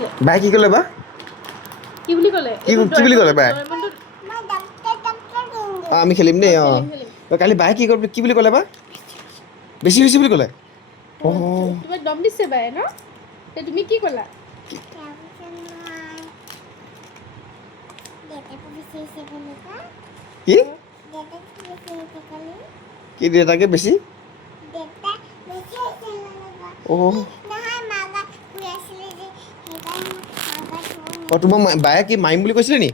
কৈছিলে বাই কি ক'লে বা কি বুলি ক'লে কি বুলি ক'লে বাই আমি খেলিম দেই কালি বাই কি বুলি ক'লে বা বেছি হৈছে বুলি ক'লে তোমাক দম দিছে বাই ন তুমি কি ক'লা কি কি দেউতাকে বেছি তোমাক বায়ে কি মাৰিম বুলি কৈছিলে নি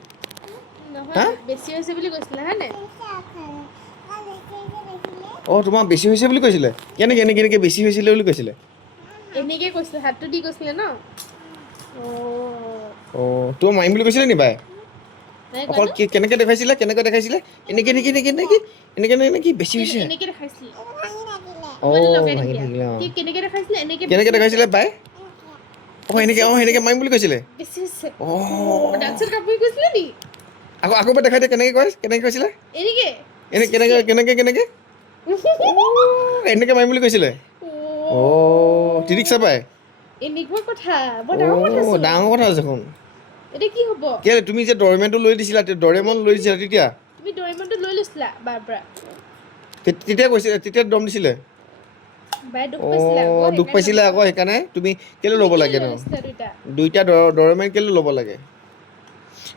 নহয় বেছি হৈছে বুলি কৈছিলে হা নে তোমাক বেছি হৈছে বুলি কৈছিলে কেনেকে বেছি হৈছিলে বুলি কৈছিলে এনেকে কৈছিলে হাতটো দি কৈছিলে ন তোমাক মাৰিম বুলি কৈছিলে নি বাই অকল কেনেকে দেখাইছিলে এনেকে বেছি হৈছে এনেকে দেখাইছিলে ভাঙি থাকিলে কেনেকে দেখাইছিলে কেনেকে দেখাইছিলে বাই এনেকে মাৰিম বুলি কৈছিলে বেছি হৈছে ডান্সৰ কাপোৰ কৈছিলে নি আকৌ এবাৰ দেখাই দিয়ে কেনেকে কৈছিলে এনেকে কেনেকে এনেকে মাৰিম বুলি কৈছিলে তিৰিক চাবাই এনেকুৱা কথা বৰ ডাঙৰ কথা ডাঙৰ কথা দেখোন এতিয়া কি হ'ব কেলে তুমি যে ডৰেমনটো লৈ দিছিলা ডৰেমন লৈ দিছিলা তেতিয়া তুমি ডৰেমনটো লৈ লৈছিলা বাৰ পৰা তেতিয়া কৈছিলে তেতিয়া দম দিছিলে বাই দুখ পাইছিলে দুখ পাইছিলে আকৌ সেইকাৰণে তুমি কেলে ল'ব লাগে ন দুইটা ডৰেমন কেলে ল'ব লাগে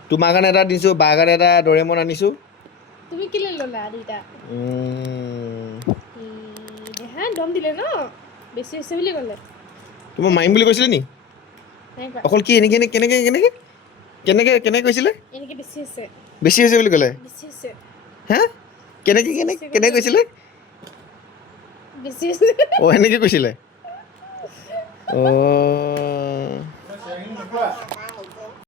তোমাৰ কাৰণে এটা দিছোঁ বাৰ কাৰণে এটা ডৰেমন আনিছোঁ তুমি কেলে ল'লা দুইটা দেহা দম দিলে ন বেছি হৈছে বুলি ক'লে তোমাক মাৰিম বুলি কৈছিলে নি অকল কি কেনেকে কৈছিলে এনেকে বেছি হৈছে বুলি ক'লে বেছি হৈছে হা কেনেকে কৈছিলে বেছি হৈছে এনেকে কৈছিলে